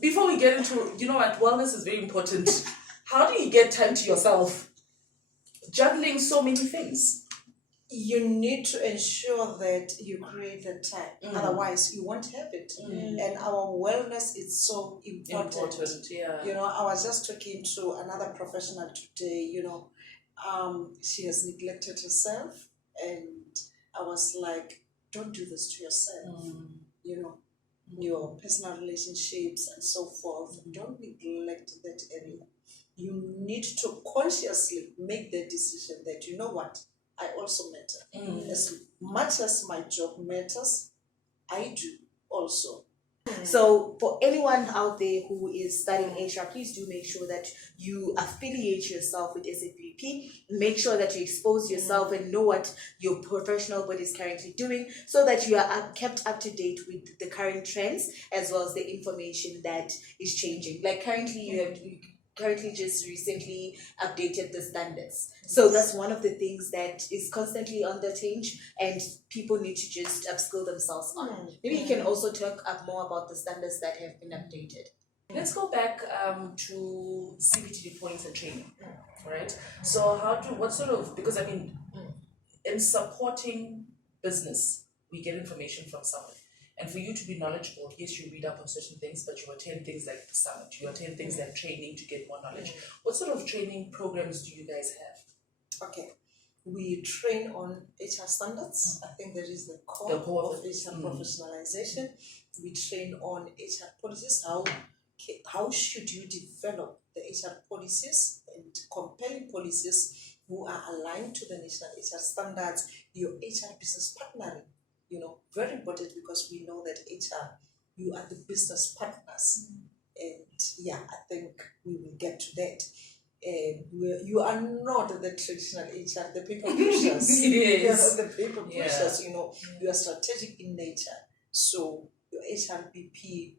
before we get into, you know what, wellness is very important. How do you get time to yourself? Juggling so many things. You need to ensure that you create the time. Otherwise, you won't have it. And our wellness is so important. Yeah. You know, I was just talking to another professional today. You know, she has neglected herself, and I was like, "Don't do this to yourself." You know, your personal relationships and so forth. Don't neglect that area. You need to consciously make the decision that, you know what, I also matter. As much as my job matters, I do also. So for anyone out there who is studying HR, please do make sure that you affiliate yourself with SABPP. Make sure that you expose yourself and know what your professional body is currently doing, so that you are kept up to date with the current trends as well as the information that is changing. Like currently you currently just recently updated the standards. So that's one of the things that is constantly on the change, and people need to just upskill themselves on. Maybe you can also talk more about the standards that have been updated. Let's go back to CBTD points and training, right? So because I mean, in supporting business, we get information from someone. And for you to be knowledgeable, yes, you read up on certain things, but you attend things like the summit, you attend things like training to get more knowledge. What sort of training programs do you guys have? Okay. We train on HR standards. I think that is the core of HR professionalization. We train on HR policies. How should you develop the HR policies and compelling policies who are aligned to the national HR standards, your HR business partnering. You know, very important, because we know that HR, you are the business partners. And yeah, I think we will get to that. You are not the traditional HR, the people pushers. Yes. The people pushers, you know, you are strategic in nature. So your SABPP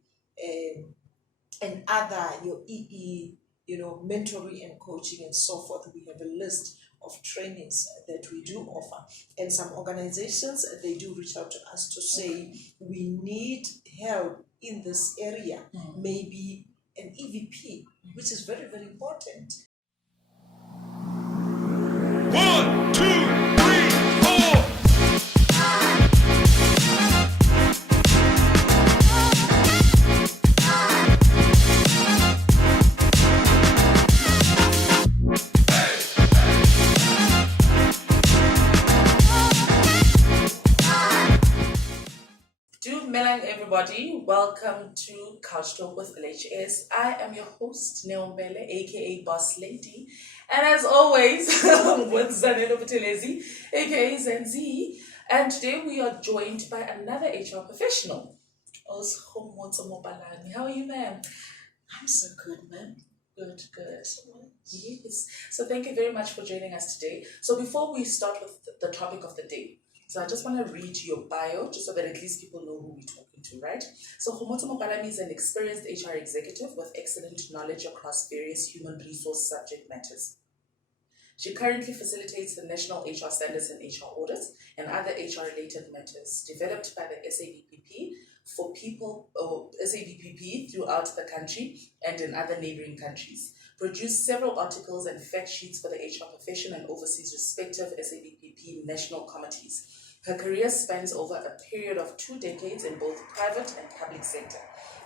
and other, your EE, you know, mentoring and coaching and so forth. We have a list of trainings that we do offer, and some organizations, they do reach out to us to say we need help in this area, maybe an EVP, which is very, very important. 1, 2, 3, 4. Everybody, welcome to Couch Talk with LHS. I am your host, Mpele, aka Boss Lady, and as always, with Zanele Buthelezi, aka Zanzi. And today we are joined by another HR professional, Kgomotso Mopalami. How are you, ma'am? I'm so good, ma'am. Good. Yes. So thank you very much for joining us today. So before we start with the topic of the day, so I just want to read your bio, just so that at least people know who we're talking to, right? So Kgomotso Mopalami is an experienced HR executive with excellent knowledge across various human resource subject matters. She currently facilitates the national HR standards and HR audits and other HR-related matters developed by the SABPP for people, or SABPP throughout the country and in other neighboring countries. Produced several articles and fact sheets for the HR profession and oversees respective SABPP national committees. Her career spans over a period of 2 decades in both private and public sector,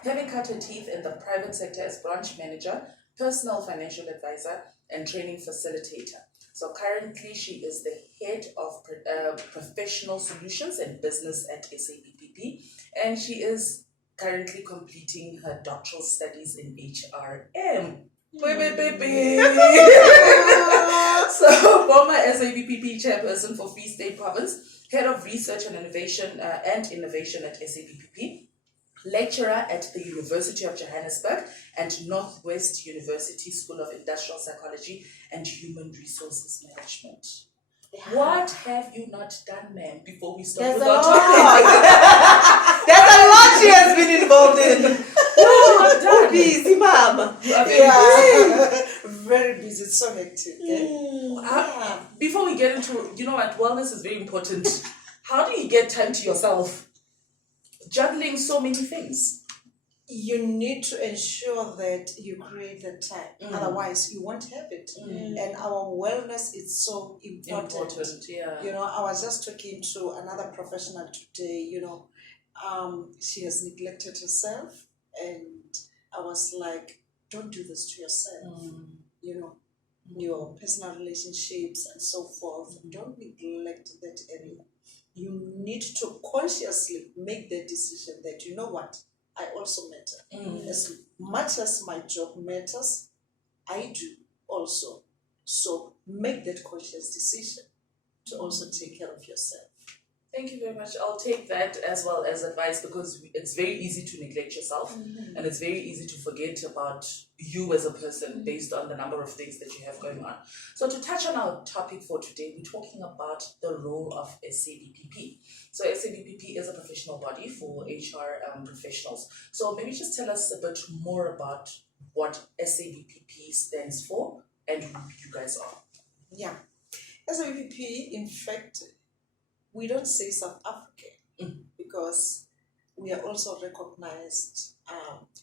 having cut her teeth in the private sector as branch manager, personal financial advisor, and training facilitator. So currently she is the head of professional solutions and business at SABPP, and she is currently completing her doctoral studies in HRM. So, former SABPP chairperson for Free State Province, head of research and innovation at SABPP, lecturer at the University of Johannesburg and Northwest University School of Industrial Psychology and Human Resources Management. Yeah. What have you not done, ma'am, before we start with our topic? There's a lot she has been involved in. Oh, busy, ma'am. You are very busy. Very busy, it's so hectic. Before we get into, you know what, wellness is very important. How do you get time to yourself? Juggling so many things. you need to ensure that you create the time. Otherwise, you won't have it. And our wellness is so important. Yeah. You know, I was just talking to another professional today, you know, she has neglected herself, and I was like, don't do this to yourself. You know, your personal relationships and so forth. Don't neglect that area. You need to consciously make the decision that, you know what, I also matter. As much as my job matters, I do also. So make that conscious decision to also take care of yourself. Thank you very much. I'll take that as well as advice, because it's very easy to neglect yourself, and it's very easy to forget about you as a person based on the number of things that you have going on. So to touch on our topic for today, we're talking about the role of SABPP. So SABPP is a professional body for HR professionals. So maybe just tell us a bit more about what SABPP stands for and who you guys are. Yeah. SABPP, in fact, we don't say South African because we are also recognized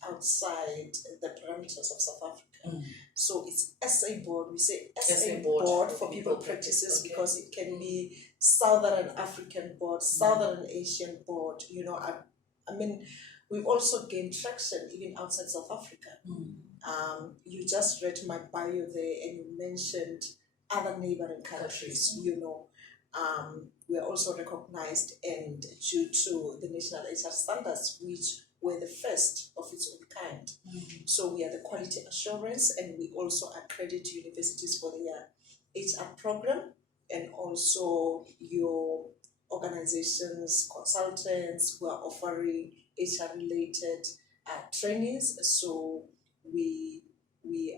outside the parameters of South Africa. So it's SA board. We say SA board for people practices, because it can be Southern African board, Southern Asian board. You know, I mean, we've also gained traction even outside South Africa. You just read my bio there, and you mentioned other neighboring countries. You know. We are also recognized, and due to the national HR standards, which were the first of its own kind. So we are the quality assurance, and we also accredit universities for their HR program, and also your organizations, consultants who are offering HR related trainings. So we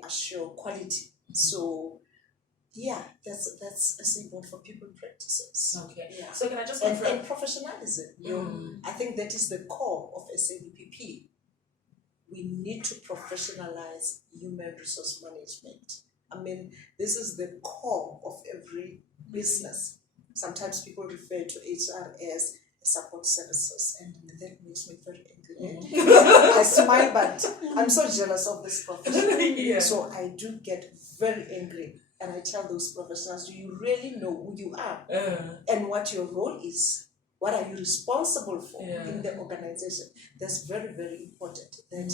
assure quality. So yeah, that's a symbol for people practices. Okay. Yeah. So can I just and professionalism. You know, I think that is the core of SABPP. We need to professionalize human resource management. I mean, this is the core of every business. Sometimes people refer to HR as support services, and that makes me very angry. I smile, but I'm so jealous of this profession. So I do get very angry. And I tell those professionals, do you really know who you are and what your role is? What are you responsible for in the organization? That's very, very important. That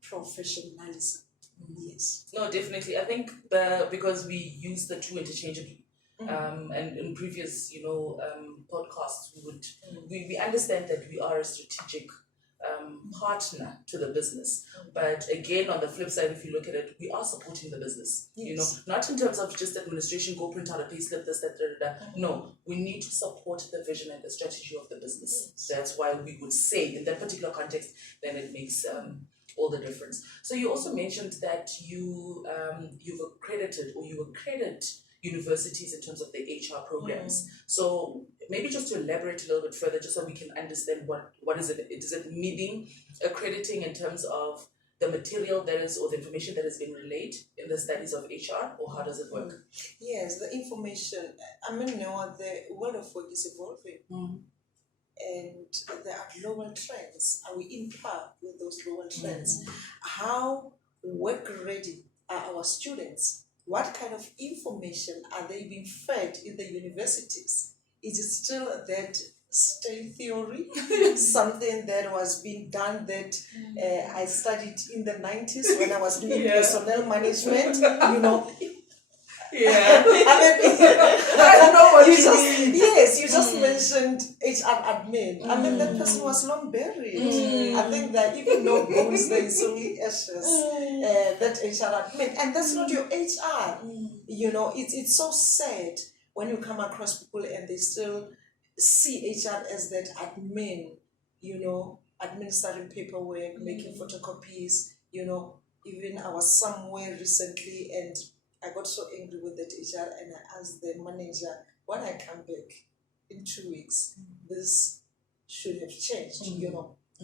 professionalism. Yes. No, definitely. I think because we use the two interchangeably. And in previous, podcasts, we understand that we are a strategic partner to the business, but again, on the flip side, if you look at it, we are supporting the business. Not in terms of just administration, go print out a payslip, this, that, No, we need to support the vision and the strategy of the business. That's why we would say in that particular context, then it makes all the difference. So you also mentioned that you've accredited, or you accredit universities in terms of the HR programs. So maybe just to elaborate a little bit further, just so we can understand what is it? Is it meaning accrediting in terms of the material that is, or the information that has been relayed in the studies of HR, or how does it work? Yes, the information. I mean, the world of work is evolving. And there are global trends. Are we in par with those global trends? How work ready are our students? What kind of information are they being fed in the universities? Is it still that stale theory, something that was being done that I studied in the 90s when I was doing personnel management, Yeah. I don't know what you mean. Yes, you just mentioned HR admin. I mean, that person was long buried. I think that even no bones, there is only ashes. That HR admin. And that's not your HR. It's so sad when you come across people and they still see HR as that admin, administering paperwork, making photocopies, Even I was somewhere recently and I got so angry with that HR, and I asked the manager, when I come back in 2 weeks, this should have changed.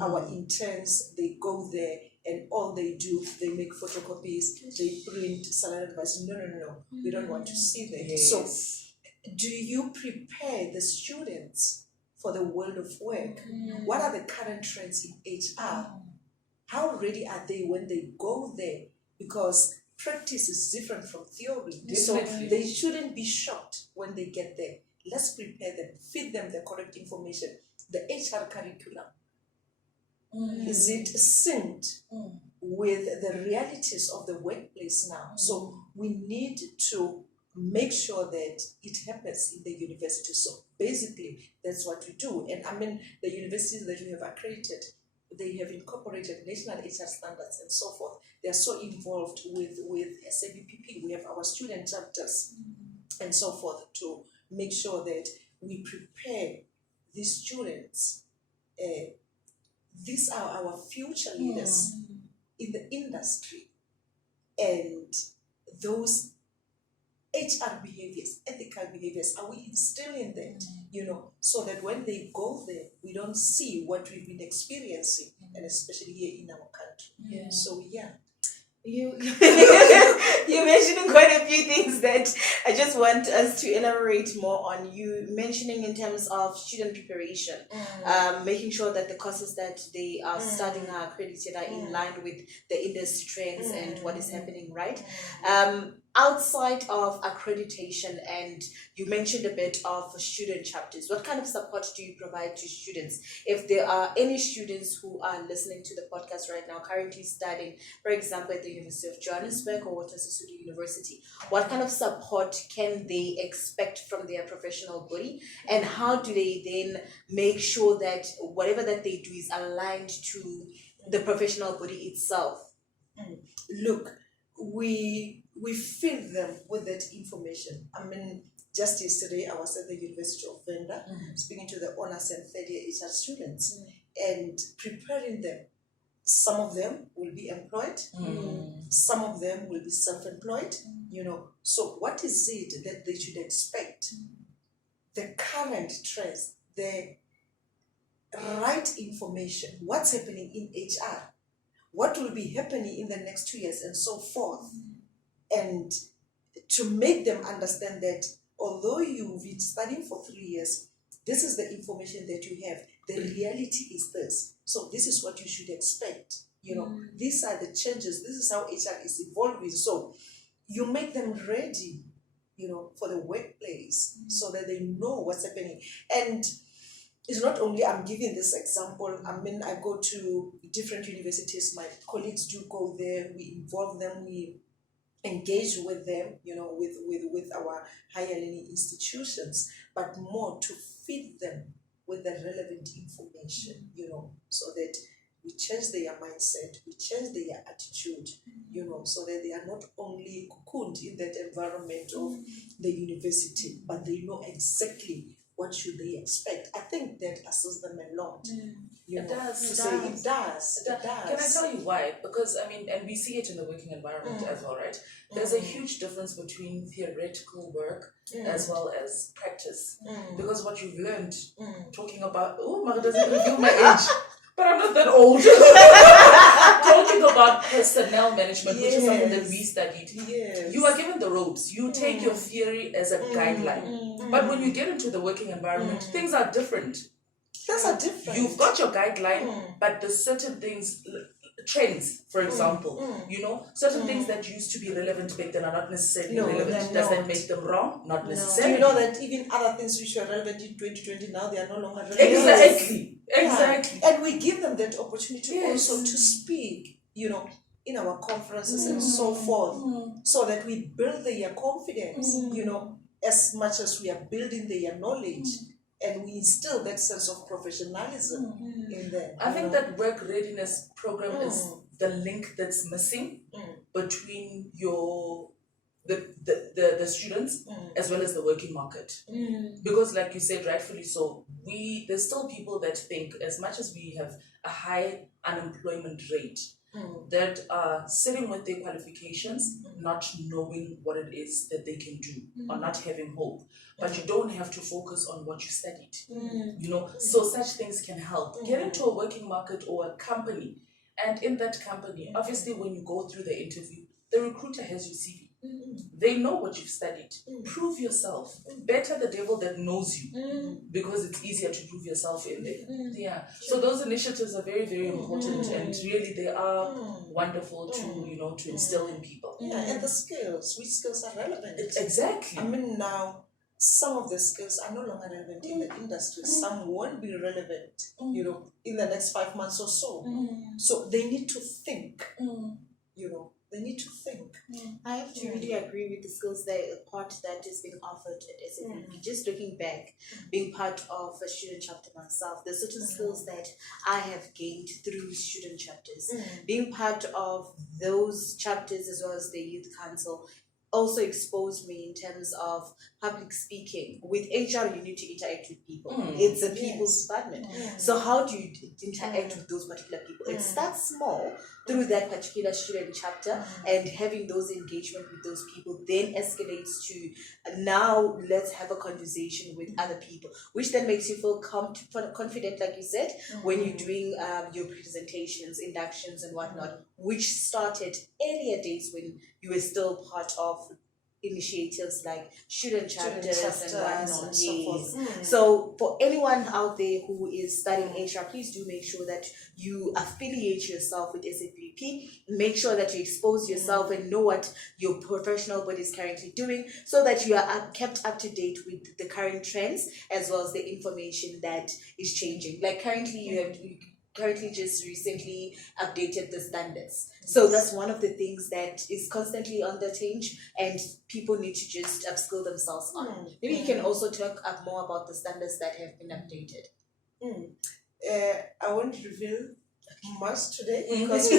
Our interns, they go there and all they do, they make photocopies, they print salary advice. No. We don't want to see that. Yes. So do you prepare the students for the world of work? What are the current trends in HR? How ready are they when they go there? Because practice is different from theory. So Definitely. they shouldn't be shocked when they get there. Let's prepare them, feed them the correct information. The HR curriculum, is it synced with the realities of the workplace now? So we need to make sure that it happens in the university. So basically, that's what we do. And I mean, the universities that we have accredited, they have incorporated national HR standards and so forth. They are so involved with SABPP. We have our student chapters and so forth to make sure that we prepare these students. These are our future leaders in the industry, and those HR behaviors, ethical behaviors, are we instilling that, so that when they go there, we don't see what we've been experiencing, and especially here in our country. Yeah. So yeah. You're mentioning quite a few things that I just want us to elaborate more on. You mentioning in terms of student preparation, making sure that the courses that they are studying are accredited, are in line with the industry trends and what is happening, right? Outside of accreditation, and you mentioned a bit of student chapters, what kind of support do you provide to students? If there are any students who are listening to the podcast right now, currently studying, for example, at the University of Johannesburg or Witwatersrand University, what kind of support can they expect from their professional body, and how do they then make sure that whatever that they do is aligned to the professional body itself? Look, we feed them with that information. I mean, just yesterday I was at the University of Venda speaking to the honors and third year HR students and preparing them. Some of them will be employed, some of them will be self-employed, So what is it that they should expect? The current trends, the right information, what's happening in HR, what will be happening in the next 2 years, and so forth. And to make them understand that although you've been studying for 3 years, this is the information that you have. The reality is this. So this is what you should expect. These are the changes. This is how HR is evolving. So you make them ready, for the workplace so that they know what's happening. And it's not only I'm giving this example. I mean, I go to different universities. My colleagues do go there. We involve them. We engage with them, with our higher learning institutions, but more to feed them with the relevant information, so that we change their mindset, we change their attitude, so that they are not only cocooned in that environment of the university, but they know exactly what should they expect. I think that assists them a lot. It does. It does. Can I tell you why? Because, and we see it in the working environment as well, right? There's a huge difference between theoretical work as well as practice. Because what you've learned, talking about, Mara doesn't reveal my age, but I'm not that old. Talking about personnel management, which is something that we studied. Yes. You are given the ropes. You take your theory as a guideline. But when you get into the working environment, things are different. Things are different. You've got your guideline, but there's certain things, trends, for example, certain things that used to be relevant back then are not necessarily relevant. Does that make them wrong? Not necessarily. Do you know that even other things which were relevant in 2020 now, they are no longer relevant? Exactly. And we give them that opportunity also to speak, in our conferences and so forth, so that we build their confidence, as much as we are building their knowledge. And we instill that sense of professionalism in them. I think that work readiness program is the link that's missing between the students as well as the working market. Because like you said, rightfully so, there's still people that think, as much as we have a high unemployment rate, that are sitting with their qualifications, not knowing what it is that they can do, or not having hope. But you don't have to focus on what you studied, so such things can help. Get into a working market or a company, and in that company, obviously when you go through the interview, the recruiter has your CV. They know what you've studied. Prove yourself. Better the devil that knows you, because it's easier to prove yourself in there. Yeah. So those initiatives are very, very important, and really they are wonderful to to instill in people. Yeah, and the skills, which skills are relevant? Exactly. I mean, now some of the skills are no longer relevant in the industry. Some won't be relevant, in the next 5 months or so. So they need to think. They need to think. I have to really agree with the skills part that is being offered at SABP. Just looking back, being part of a student chapter myself, there's certain skills that I have gained through student chapters. Being part of those chapters as well as the youth council also exposed me in terms of public speaking. With HR, you need to interact with people. It's a people's department. So how do you interact with those particular people? It starts small through that particular student chapter, and having those engagement with those people then escalates to now let's have a conversation with other people, which then makes you feel confident, like you said, when you're doing your presentations, inductions and whatnot, which started earlier days when you were still part of initiatives like student chapters and whatnot. And so forth. So for anyone out there who is studying HR, please do make sure that you affiliate yourself with SABPP. Make sure that you expose yourself and know what your professional body is currently doing, so that you are kept up to date with the current trends as well as the information that is changing. Like currently you just recently updated the standards. So that's one of the things that is constantly on the change, and people need to just upskill themselves on. Maybe you can also talk more about the standards that have been updated. I won't reveal much today because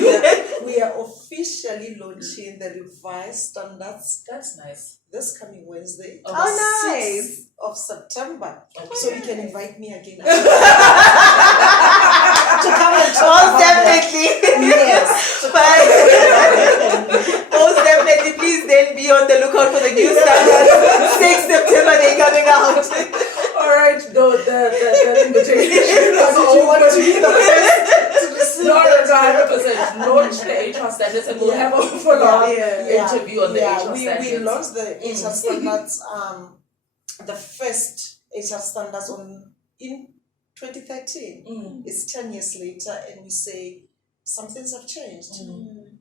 we are officially launching the revised standards. That's nice. This coming Wednesday. Oh, nice. 6th of September. Okay. So you can invite me again. To come and most definitely. Yes. Most definitely, please then be on the lookout for the new standards. 6th September, they're coming out. All right, no, the invitation was want to be the first to receive no, 100%. Launch the HR standards, and we'll have a follow-up interview on the HR standards. We launched the HR standards, the first HR standards in 2013. It's 10 years later, and we say some things have changed.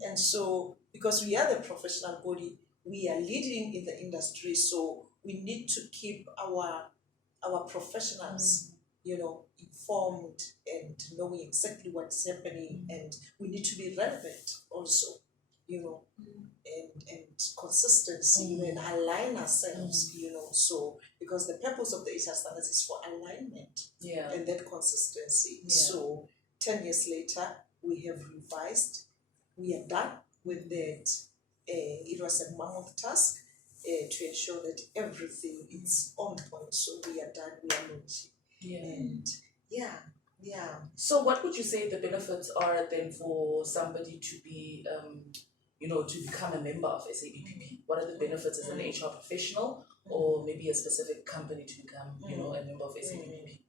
And so, because we are the professional body, we are leading in the industry, so we need to keep our professionals, informed and knowing exactly what's happening, and we need to be relevant also, and consistency, and align ourselves, so because the purpose of the HR standards is for alignment and that consistency. So 10 years later, we have revised, we are done with that. It was a mammoth task to ensure that everything is on point. So we are done, we are launching. And So what would you say the benefits are then for somebody to be, to become a member of SABPP? What are the benefits as an HR professional, or maybe a specific company to become, a member of SABPP?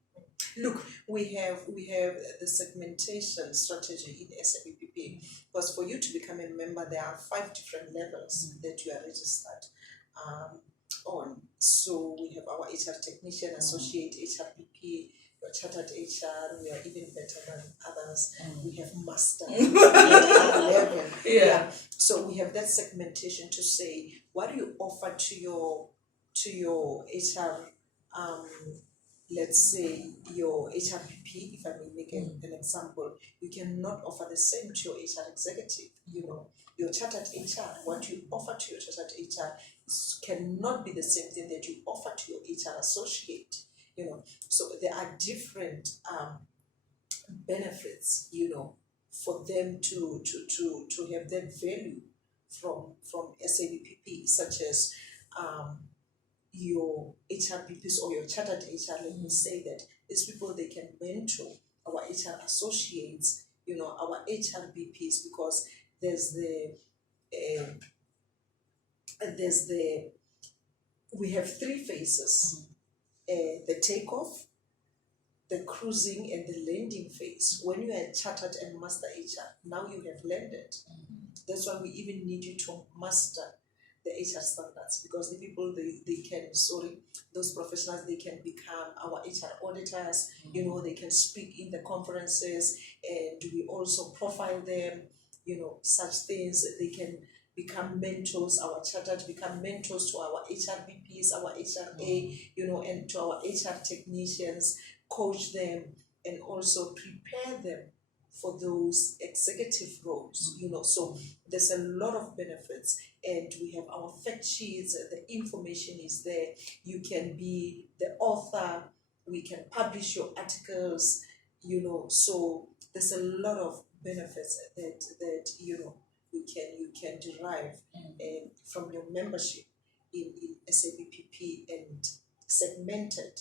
Look, we have the segmentation strategy in SABPP, because for you to become a member, there are 5 different levels that you are registered on. So we have our HR technician, associate, HRBP, chartered HR. We are even better than others. We have master level. So we have that segmentation to say, what do you offer to your HR, let's say your HRBP, if I may make an example. You cannot offer the same to your HR executive. Your chartered HR, what you offer to your chartered HR cannot be the same thing that you offer to your HR associate. So there are different benefits, for them to have that value from SABPP, such as your HRBPs or your chartered HR. Let me say that these people, they can mentor our HR associates, our HRBPs, because we have 3 phases. The takeoff, the cruising, and the landing phase. When you are chartered and master HR, now you have landed. That's why we even need you to master the HR standards, because the people those professionals, they can become our HR auditors. They can speak in the conferences, and we also profile them. Such things. They can become mentors. Our chartered become mentors to our HRBPs, our HRA, and to our HR technicians, coach them, and also prepare them for those executive roles. So there's a lot of benefits, and we have our fact sheets. The information is there. You can be the author. We can publish your articles. So there's a lot of benefits that you can derive from your membership in SABPP, and segmented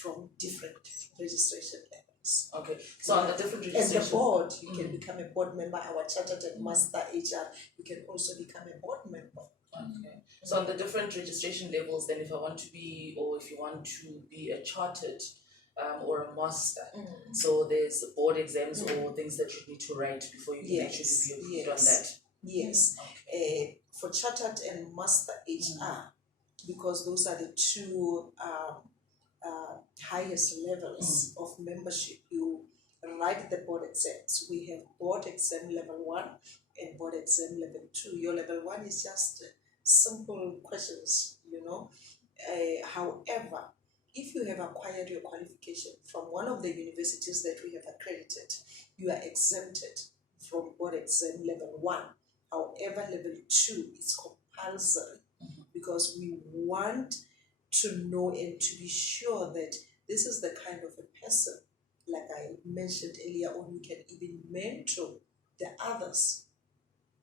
from different registration levels. Okay, so on the different And registration. the board, you can become a board member. Our chartered and master HR, you can also become a board member. Okay. So on the different registration levels, then if I want to be, or if you want to be a chartered or a master, so there's board exams or things that you need to write before you can actually be approved on that. Yes. For chartered and master HR, because those are the two highest levels of membership, you write the board exams. We have board exam level 1 and board exam level 2. Your level 1 is just simple questions, however, if you have acquired your qualification from one of the universities that we have accredited, you are exempted from board exam level 1. However, level 2 is compulsory, because we want to know and to be sure that this is the kind of a person, like I mentioned earlier on, we can even mentor the others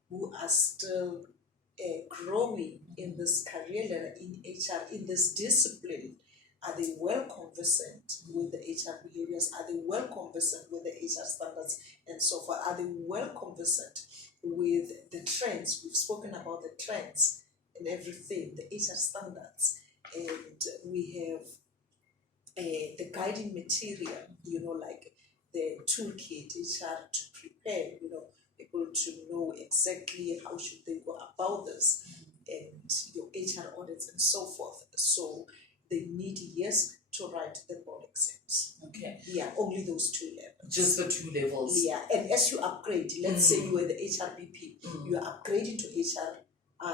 who are still growing in this career ladder in HR, in this discipline. Are they well conversant with the HR behaviors? Are they well conversant with the HR standards and so forth? Are they well conversant with the trends? We've spoken about the trends and everything, the HR standards. And we have the guiding material, like the toolkit, HR to prepare, people to know exactly how should they go about this, and your HR audits and so forth. So they need, to write the board exams. Okay. Yeah, only those 2 levels. Just the 2 levels. Yeah, and as you upgrade, let's say you are the HRBP, you are upgrading to HR,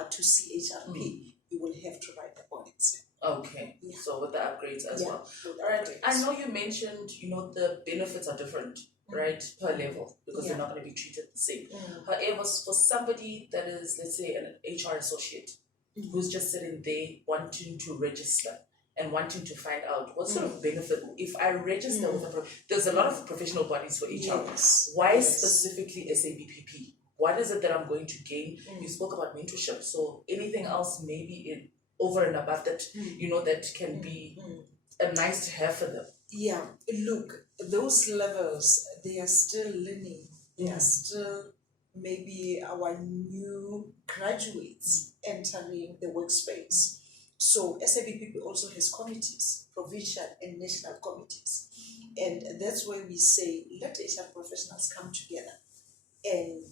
to CHRP, you will have to write the board exam. Okay, so with the upgrades as well. All right, Upgrades. I know you mentioned, the benefits are different, right, per level, because they're not going to be treated the same. However, for somebody that is, let's say, an HR associate, who's just sitting there wanting to register and wanting to find out what sort of benefit, if I register with there's a lot of professional bodies for HR. Why specifically SABPP? What is it that I'm going to gain? You spoke about mentorship, so anything else maybe over and above that, that can be a nice to have for them. Yeah, look, those levels, they are still learning. They are still maybe our new graduates entering the workspace. So SABPP also has committees, provincial and national committees. And that's where we say, let HR professionals come together. And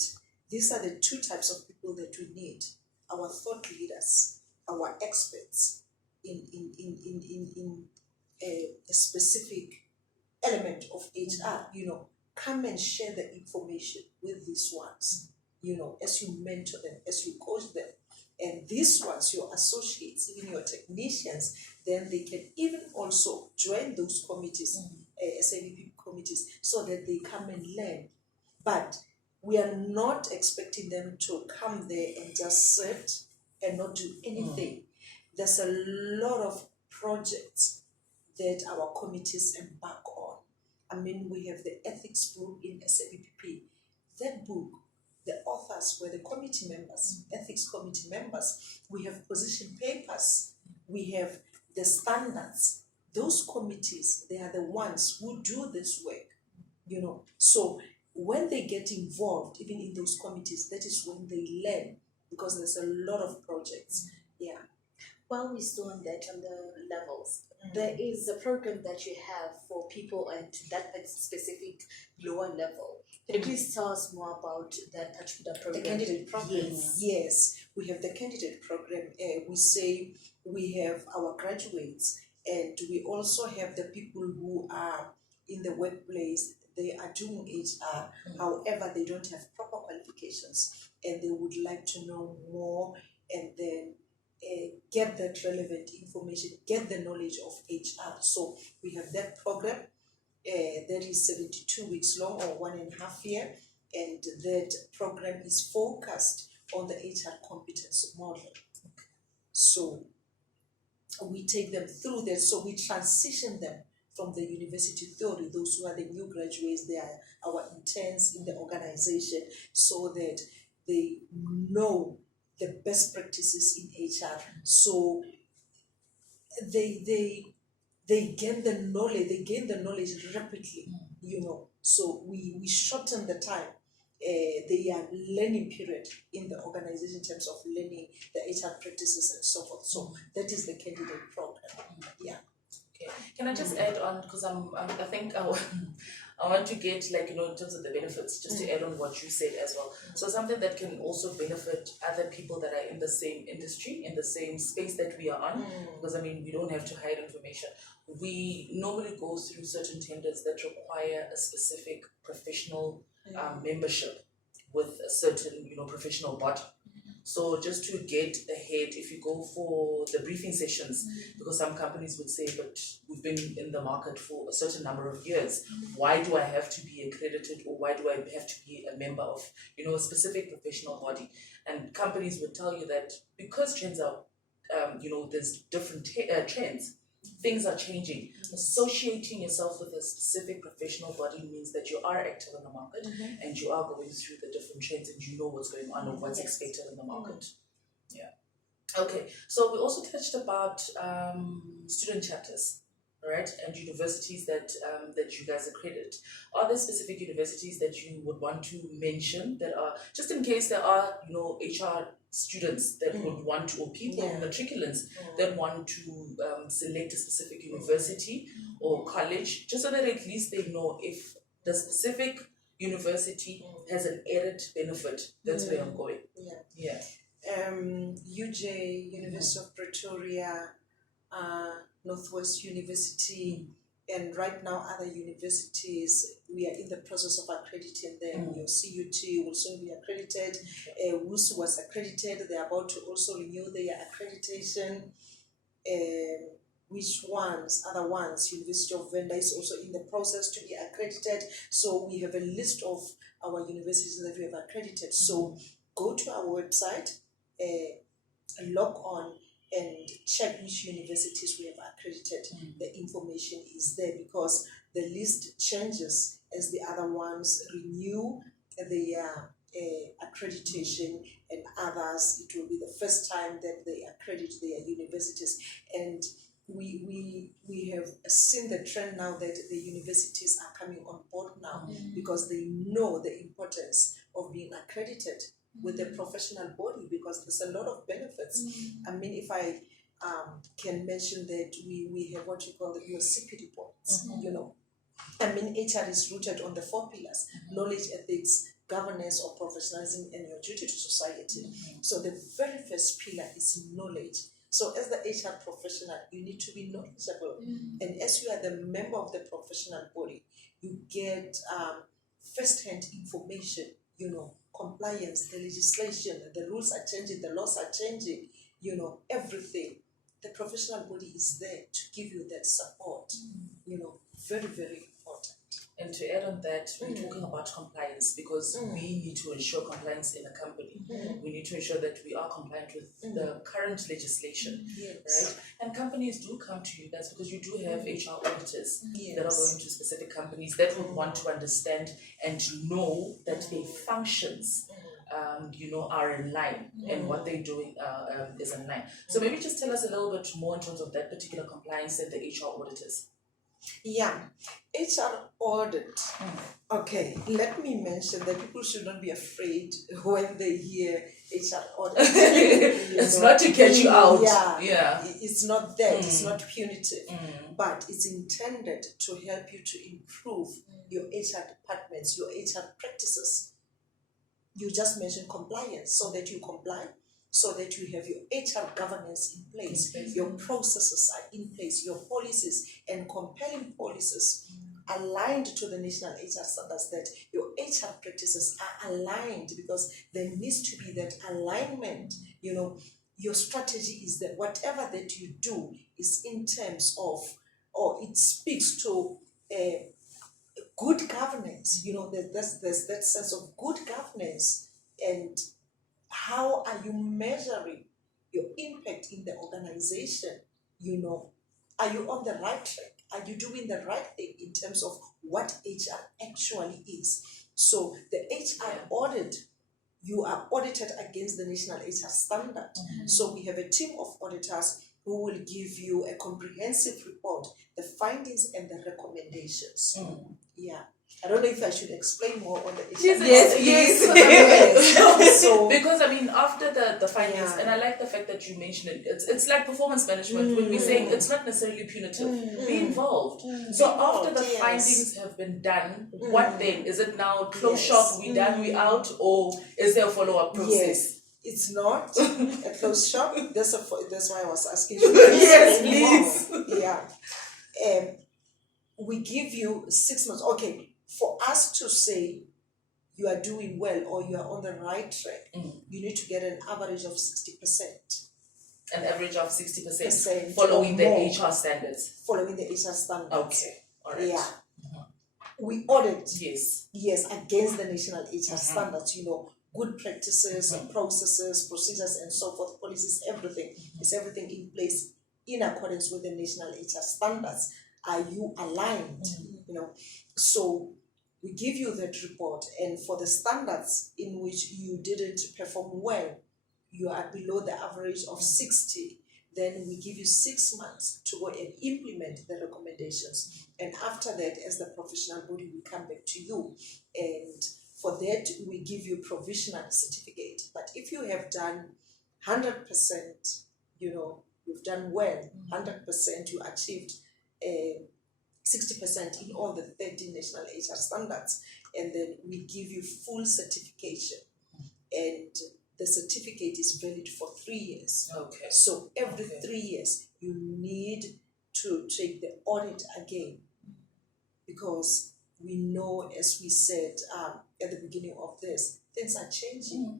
these are the 2 types of people that we need: our thought leaders, our experts in a specific element of HR, come and share the information with these ones, as you mentor them, as you coach them. And these ones, your associates, even your technicians, then they can even also join those committees, SABP committees, so that they come and learn. But we are not expecting them to come there and just sit and not do anything. There's a lot of projects that our committees embark on. I mean, we have the ethics book in SABPP. That book, the authors were the committee members, ethics committee members. We have position papers. We have the standards. Those committees, they are the ones who do this work, So when they get involved, even in those committees, that is when they learn, because there's a lot of projects. Yeah. While we're still on that, on the levels, there is a program that you have for people and that specific lower level. Can you please tell us more about that particular program? The candidate program. Yes. Yes, we have the candidate program. We say we have our graduates, and we also have the people who are in the workplace. They are doing HR, however, they don't have proper qualifications, and they would like to know more, and then get that relevant information, get the knowledge of HR. So we have that program that is 72 weeks long or 1.5 year, and that program is focused on the HR competence model. So we take them through that, so we transition them from the university theory, those who are the new graduates, they are our interns in the organization, so that they know the best practices in HR. So they gain the knowledge rapidly, So we shorten the time, their learning period in the organization in terms of learning the HR practices and so forth. So that is the candidate program. Yeah. Okay. Can I just add on, because I think I want to get, in terms of the benefits, just to add on what you said as well. So something that can also benefit other people that are in the same industry, in the same space that we are on, because we don't have to hide information. We normally go through certain tenders that require a specific professional membership with a certain, professional body. So just to get ahead, if you go for the briefing sessions, because some companies would say, but we've been in the market for a certain number of years, why do I have to be accredited, or why do I have to be a member of, a specific professional body? And companies would tell you that because trends are, there's different trends, things are changing. Associating yourself with a specific professional body means that you are active in the market and you are going through the different trends and you know what's going on or what's expected in the market. Yeah. Okay. So we also touched about student chapters, right, and universities that you guys accredit. Are there specific universities that you would want to mention that are, just in case there are, HR students that would want to, or people, matriculants that want to select a specific university or college, just so that at least they know if the specific university has an added benefit. That's where I'm going. Yeah. UJ, University of Pretoria, Northwest University, and right now other universities, we are in the process of accrediting them. Your CUT will soon be accredited. WUSU was accredited. They are about to also renew their accreditation. Which ones? Other ones? University of Venda is also in the process to be accredited. So we have a list of our universities that we have accredited. So go to our website, log on, and check which universities we have accredited. The information is there because the list changes as the other ones renew their accreditation, and others, it will be the first time that they accredit their universities. And we have seen the trend now that the universities are coming on board now because they know the importance of being accredited with a professional body, because there's a lot of benefits. If I can mention that we have what you call the USCP reports, HR is rooted on the 4 pillars: knowledge, ethics, governance or professionalism, and your duty to society. So the very first pillar is knowledge. So as the HR professional, you need to be knowledgeable. And as you are the member of the professional body, you get first-hand information, compliance, the legislation, the rules are changing, the laws are changing, everything. The professional body is there to give you that support, very, very important. And to add on that, we're talking about compliance because we need to ensure compliance in a company. We need to ensure that we are compliant with the current legislation, right? And companies do come to you guys because you do have HR auditors that are going to specific companies that would want to understand and know that their functions are in line and what they're doing is in line. So maybe just tell us a little bit more in terms of that particular compliance and the HR auditors. Yeah, HR audit. Okay, let me mention that people should not be afraid when they hear HR audit. It's not to get you out. Yeah. It's not that, it's not punitive, but it's intended to help you to improve your HR departments, your HR practices. You just mentioned compliance, so that you comply, so that you have your HR governance in place, your processes are in place, your policies and compelling policies aligned to the national HR standards, that your HR practices are aligned, because there needs to be that alignment. Your strategy is that whatever that you do is in terms of, or it speaks to good governance. There's that sense of good governance, and how are you measuring your impact in the organization? Are you on the right track? Are you doing the right thing in terms of what HR actually is? So the HR audit, you are audited against the national HR standard. So we have a team of auditors who will give you a comprehensive report, the findings and the recommendations. Yeah. I don't know if I should explain more on the HR. Yes. So, because after the findings, and I like the fact that you mentioned it, it's like performance management. When we're saying it's not necessarily punitive, be involved. So after the findings have been done, what then? Is it now close shop, we done, we out, or is there a follow-up process? Yes. It's not a closed shop. That's why I was asking you. Yes, please. Yeah. We give you 6 months. Okay, for us to say you are doing well or you are on the right track, you need to get an average of 60%. An average of 60% following the HR standards. Following the HR standards. Okay. All right. Yeah. We audit. Yes, against the national HR standards, good practices, processes, procedures, and so forth, policies, everything. Is everything in place in accordance with the national HR standards? Are you aligned? So we give you that report, and for the standards in which you didn't perform well, you are below the average of 60, then we give you 6 months to go and implement the recommendations. And after that, as the professional body, we come back to you, and for that we give you provisional certificate. But if you have done 100%, you've done well, 100%, you achieved 60% in all the 13 national HR standards, and then we give you full certification, and the certificate is valid for 3 years. Okay. So every 3 years you need to take the audit again, because we know, as we said at the beginning of this, things are changing.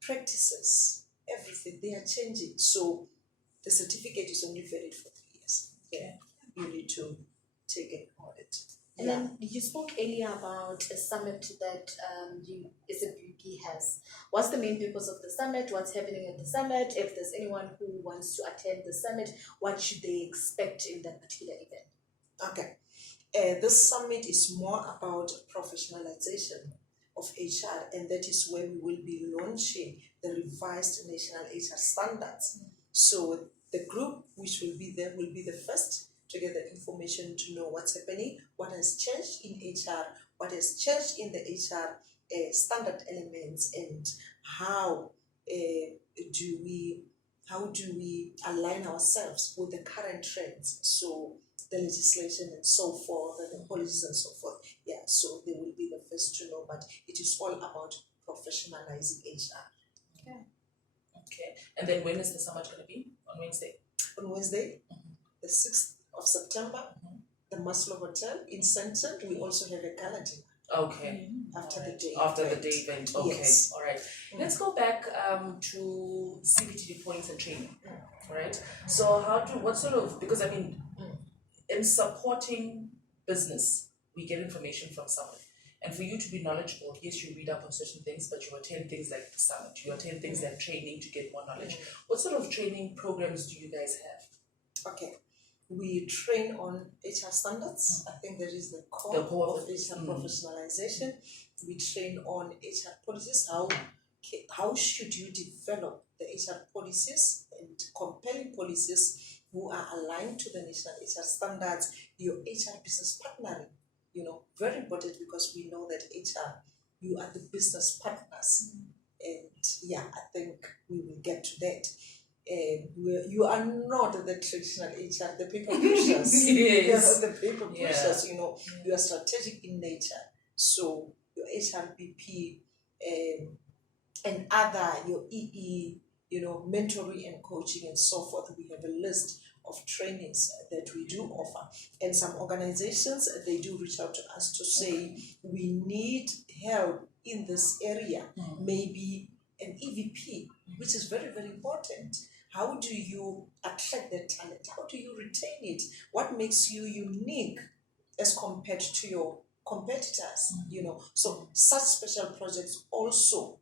Practices, everything, they are changing. So the certificate is only valid for 3 years. Yeah. You need to take an audit. And then you spoke earlier about a summit that SABP has. What's the main purpose of the summit? What's happening at the summit? If there's anyone who wants to attend the summit, what should they expect in that particular event? Okay. This summit is more about professionalization of HR, and that is where we will be launching the revised national HR standards. So the group which will be there will be the first to get the information to know what's happening, what has changed in HR, what has changed in the HR standard elements, and how do we align ourselves with the current trends. So the legislation and so forth, and the policies and so forth. Yeah, so they will be the first to know, but it is all about professionalizing HR. Okay. And then when is the summit going to be? On Wednesday? On Wednesday, the 6th of September, the Maslow Hotel in Central. We also have a gala dinner. Okay. After the day event. Okay. Yes. All right. Let's go back to CBTD points and training. All right. So because in supporting business, we get information from someone. And for you to be knowledgeable, yes, you read up on certain things, but you attend things like the summit. You attend things like training to get more knowledge. What sort of training programs do you guys have? Okay. We train on HR standards. I think that is the core of HR professionalization. We train on HR policies. How should you develop the HR policies and compelling policies who are aligned to the national HR standards, your HR business partnering, very important, because we know that HR, you are the business partners. And yeah, I think we will get to that. You are not the traditional HR, the paper pushers. Yes. The paper pushers, you are strategic in nature. So your SABPP and other, your EE, mentoring and coaching and so forth. We have a list of trainings that we do offer. And some organizations, they do reach out to us to say, we need help in this area, maybe an EVP, which is very, very important. How do you attract the talent? How do you retain it? What makes you unique as compared to your competitors? So such special projects also,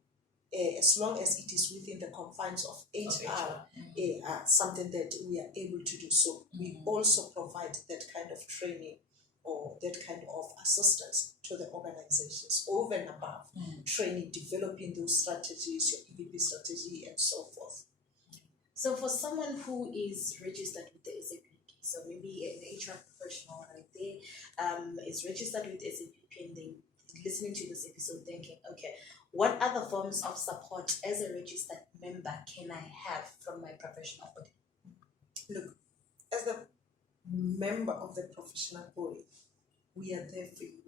as long as it is within the confines of HR, something that we are able to do. So we also provide that kind of training or that kind of assistance to the organizations over and above training, developing those strategies, your EVP strategy and so forth. So for someone who is registered with the SABP, so maybe an HR professional like they is registered with SABP and they listening to this episode thinking, okay, what other forms of support as a registered member can I have from my professional body? Look, as a member of the professional body, we are there for you.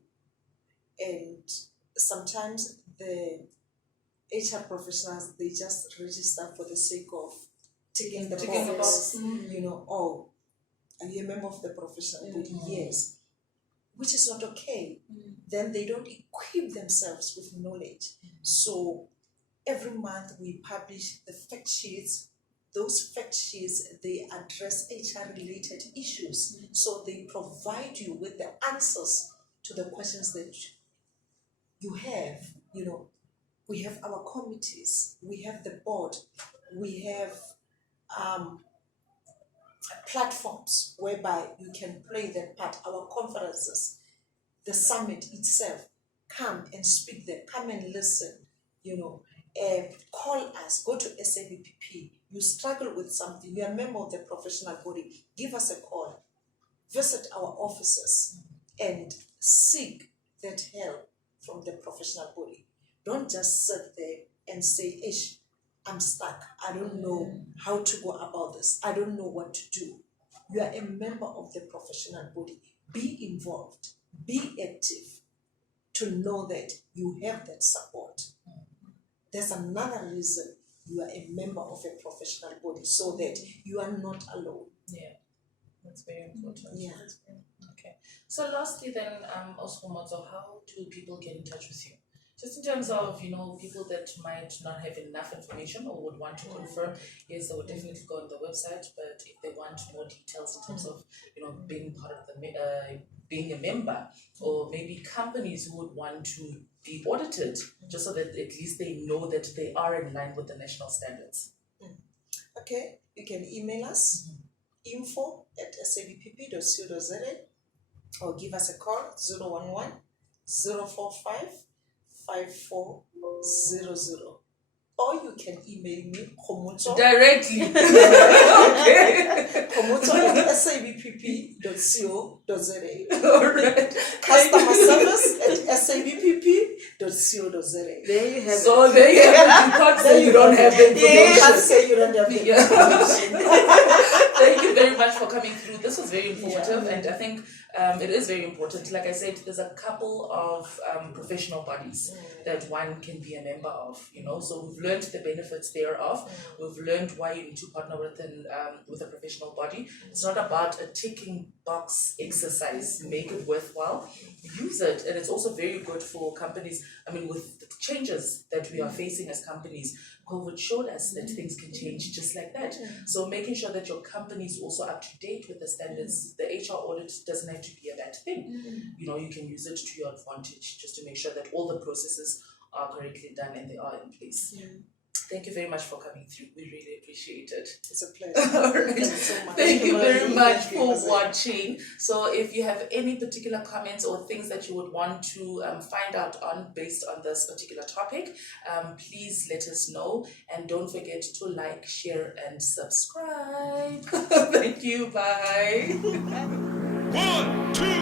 And sometimes the HR professionals, they just register for the sake of ticking the box. Oh, are you a member of the professional body? Yes. Which is not okay. Then they don't equip themselves with knowledge. So every month we publish the fact sheets. Those fact sheets, they address HR related issues. So they provide you with the answers to the questions that you have. We have our committees, we have the board, we have platforms whereby you can play that part, our conferences, the summit itself. Come and speak there, come and listen, call us, go to SABPP. You struggle with something, you are a member of the professional body, give us a call, visit our offices and seek that help from the professional body. Don't just sit there and say, Ish, I'm stuck. I don't know how to go about this. I don't know what to do. You are a member of the professional body. Be involved. Be active to know that you have that support. There's another reason you are a member of a professional body, so that you are not alone. Yeah, that's very important. Yeah. Okay. So lastly then, Kgomotso, how do people get in touch with you? Just in terms of, people that might not have enough information or would want to confirm, yes, they would definitely go on the website, but if they want more details in terms of, being part of the, being a member, or maybe companies who would want to be audited, just so that at least they know that they are in line with the national standards. Okay, you can email us, info@sabpp.co.za, or give us a call, 011 045 5400. Or you can email me, Kgomotso. Directly. Okay. Kgomotso@sabpp.co.za. All right. Customer service @sabpp.co.za. There you have So it. there you have it. You can't say you don't have the You can't information. say you don't have the information. Thank you very much for coming through. This was very informative, and I think it is very important. Like I said, there's a couple of professional bodies that one can be a member of, so we've learned the benefits thereof. We've learned why you need to partner with a professional body. It's not about a ticking box exercise. Make it worthwhile. Use it, and it's also very good for companies. I mean, with the changes that we are facing as companies, COVID showed us that things can change just like that. So making sure that your company is also up to date with the standards. The HR audit doesn't have to be a bad thing. You can use it to your advantage just to make sure that all the processes are correctly done and they are in place. Thank you very much for coming through. We really appreciate it. It's a pleasure. All right. Thank you so much. Thank you very much Thank you, for Jose. watching. So if you have any particular comments or things that you would want to find out on based on this particular topic, please let us know. And don't forget to like, share, and subscribe. Thank you. Bye. 1, 2,